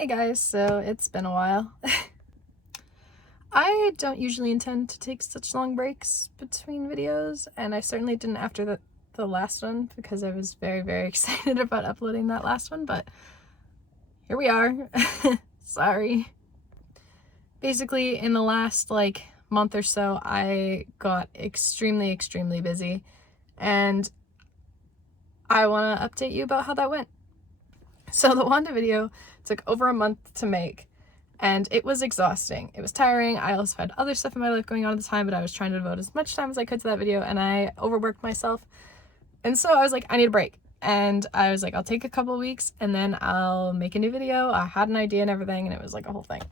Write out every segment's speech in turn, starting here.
Hey guys, so it's been a while. I don't usually intend to take such long breaks between videos, and I certainly didn't after the last one because I was very excited about uploading that last one, but here we are. Sorry. Basically, in the last month or so, I got extremely busy, and I want to update you about how that went. So the Wanda video took over a month to make, and it was exhausting. It was tiring. I also had other stuff in my life going on at the time, but I was trying to devote as much time as I could to that video, and I overworked myself. And so I was like, I need a break. And I was like, I'll take a couple weeks and then I'll make a new video. I had an idea and everything, and it was like a whole thing.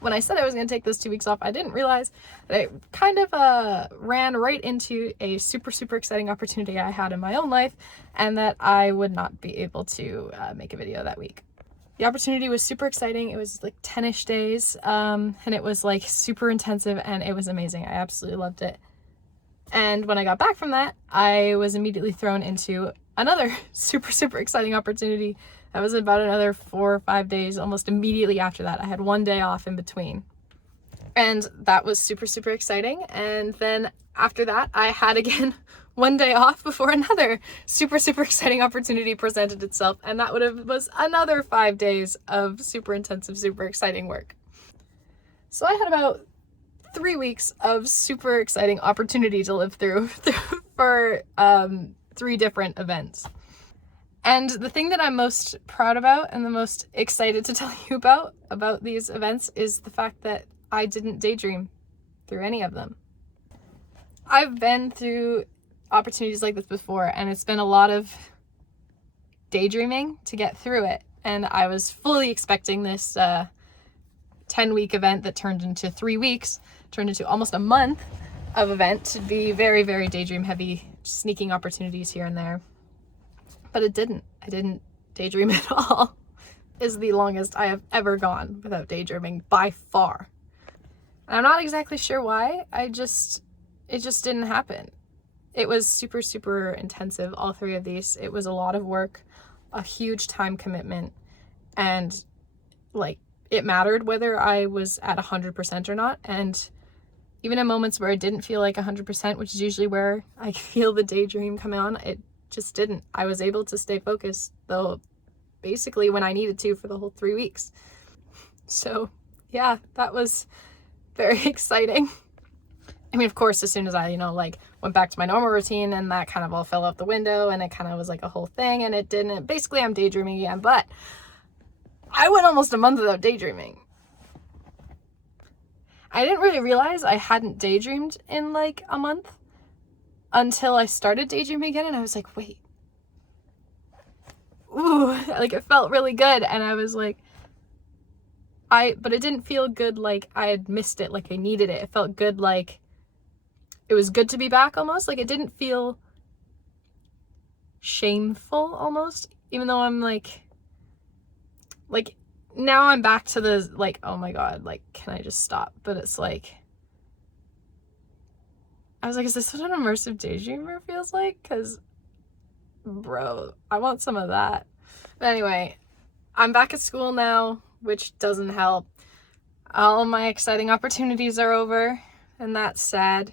When I said I was going to take those 2 weeks off, I didn't realize that it kind of ran right into a super exciting opportunity I had in my own life, and that I would not be able to make a video that week. The opportunity was super exciting. It was like 10-ish days, and it was like super intensive, and it was amazing. I absolutely loved it. And when I got back from that, I was immediately thrown into another super exciting opportunity. That was about another 4 or 5 days, almost immediately after that. I had 1 day off in between. And that was super exciting. And then after that, I had again 1 day off before another super exciting opportunity presented itself. And that was another 5 days of super intensive, super exciting work. So I had about 3 weeks of super exciting opportunity to live through for 3 different events. And the thing that I'm most proud about and the most excited to tell you about these events is the fact that I didn't daydream through any of them. I've been through opportunities like this before, and it's been a lot of daydreaming to get through it. And I was fully expecting this 10-week event that turned into 3 weeks, turned into almost a month of event to be very daydream heavy, sneaking opportunities here and there. But it didn't. I didn't daydream at all. Is the longest I have ever gone without daydreaming by far. And I'm not exactly sure why. It just didn't happen. It was super intensive, all 3 of these. It was a lot of work, a huge time commitment, and it mattered whether I was at 100% or not. And even in moments where I didn't feel like 100%, which is usually where I feel the daydream come on, it just didn't. I was able to stay focused, though, basically when I needed to for the whole 3 weeks. So yeah, that was very exciting. I mean, of course, as soon as I, went back to my normal routine, and that kind of all fell out the window, and it kind of was like a whole thing, and it didn't. Basically, I'm daydreaming again, but I went almost a month without daydreaming. I didn't really realize I hadn't daydreamed in a month until I started daydreaming again, and I was like, wait. Ooh, it felt really good, and I was like, but it didn't feel good like I had missed it, like I needed it. It felt good, like it was good to be back almost. It didn't feel shameful almost, even though I'm now I'm back to the oh my god, can I just stop? But it's I was like, is this what an immersive daydreamer feels like? Because, bro, I want some of that. But anyway, I'm back at school now, which doesn't help. All of my exciting opportunities are over, and that's sad.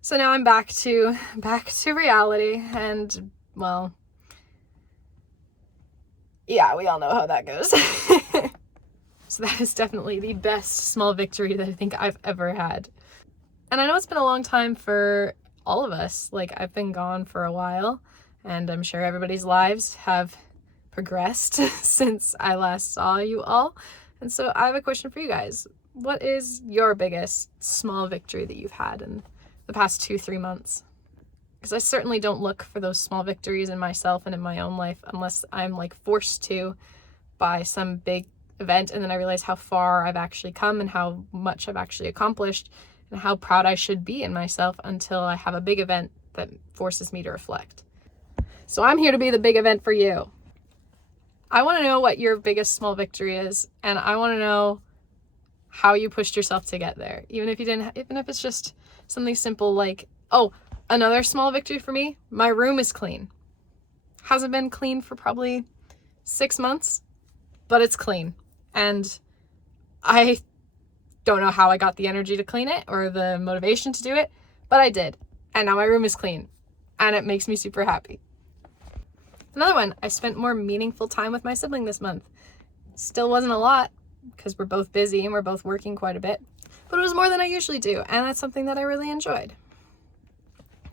So now I'm back to reality, and, well, yeah, we all know how that goes. So that is definitely the best small victory that I think I've ever had. And I know it's been a long time for all of us. I've been gone for a while, and I'm sure everybody's lives have progressed since I last saw you all. And so I have a question for you guys. What is your biggest small victory that you've had in the past 2-3 months? Because I certainly don't look for those small victories in myself and in my own life unless I'm forced to by some big event, and then I realize how far I've actually come and how much I've actually accomplished and how proud I should be in myself until I have a big event that forces me to reflect. So I'm here to be the big event for you. I want to know what your biggest small victory is, and I want to know how you pushed yourself to get there. Even if it's just something simple another small victory for me, my room is clean. Hasn't been clean for probably 6 months, but it's clean. and I don't know how I got the energy to clean it or the motivation to do it, but I did. And now my room is clean and it makes me super happy. Another one, I spent more meaningful time with my sibling this month. Still wasn't a lot because we're both busy and we're both working quite a bit, but it was more than I usually do, and that's something that I really enjoyed.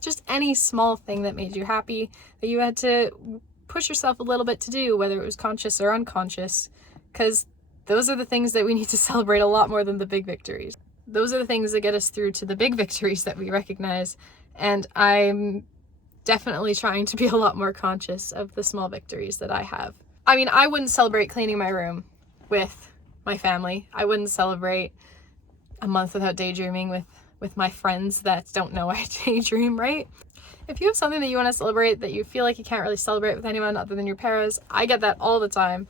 Just any small thing that made you happy, that you had to push yourself a little bit to do, whether it was conscious or unconscious, because those are the things that we need to celebrate a lot more than the big victories. Those are the things that get us through to the big victories that we recognize, and I'm definitely trying to be a lot more conscious of the small victories that I have. I mean, I wouldn't celebrate cleaning my room with my family. I wouldn't celebrate a month without daydreaming with my friends that don't know I daydream, right? If you have something that you want to celebrate that you feel like you can't really celebrate with anyone other than your parents, I get that all the time.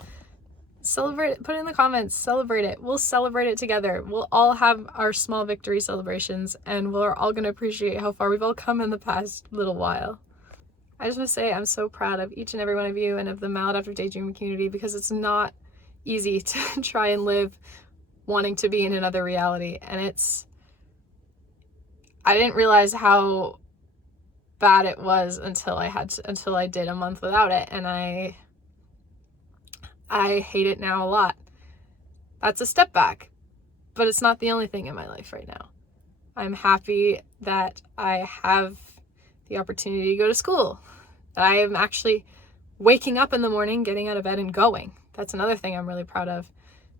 Celebrate it, put it in the comments, celebrate it. We'll celebrate it together. We'll all have our small victory celebrations, and we're all going to appreciate how far we've all come in the past little while. I just want to say I'm so proud of each and every one of you and of the Maladaptive Daydreaming community, because it's not easy to try and live wanting to be in another reality, and I didn't realize how bad it was until I did a month without it, and I hate it now a lot. That's a step back, but it's not the only thing in my life right now. I'm happy that I have the opportunity to go to school, that I am actually waking up in the morning, getting out of bed and going. That's another thing I'm really proud of.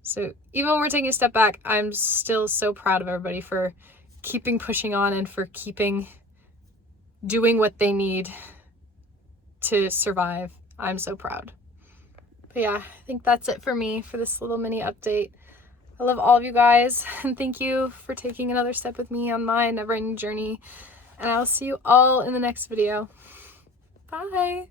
So even when we're taking a step back, I'm still so proud of everybody for keeping pushing on and for keeping doing what they need to survive. I'm so proud. But yeah, I think that's it for me for this little mini update. I love all of you guys, and thank you for taking another step with me on my never-ending journey. And I'll see you all in the next video. Bye!